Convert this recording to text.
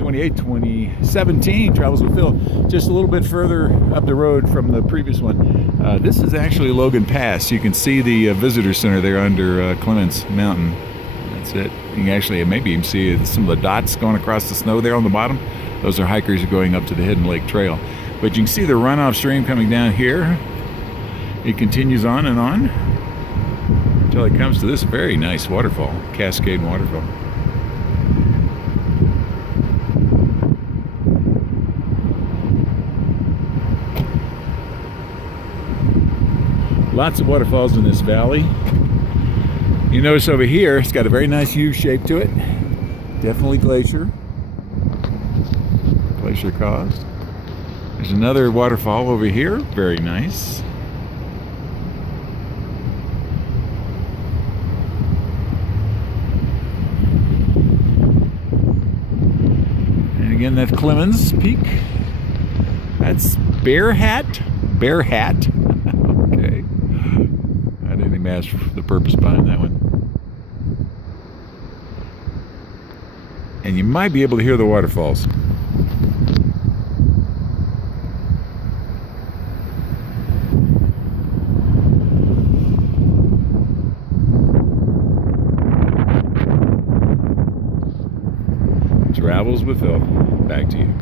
28, 2017, Travels with Phil. Just a little bit further up the road from the previous one. This is actually Logan Pass. You can see the visitor center there under Clements Mountain. That's it. You can actually maybe even see some of the dots going across the snow there on the bottom. Those are hikers going up to the Hidden Lake Trail. But you can see the runoff stream coming down here. It continues on and on until it comes to this very nice waterfall, Cascade Waterfall. Lots of waterfalls in this valley. You notice over here, it's got a very nice U shape to it. Definitely glacier caused. There's another waterfall over here, very nice. And again, that's Clemens Peak. That's Bear Hat. Okay. I didn't even ask for the purpose behind that one. And you might be able to hear the waterfalls. Travels with Phil. Back to you.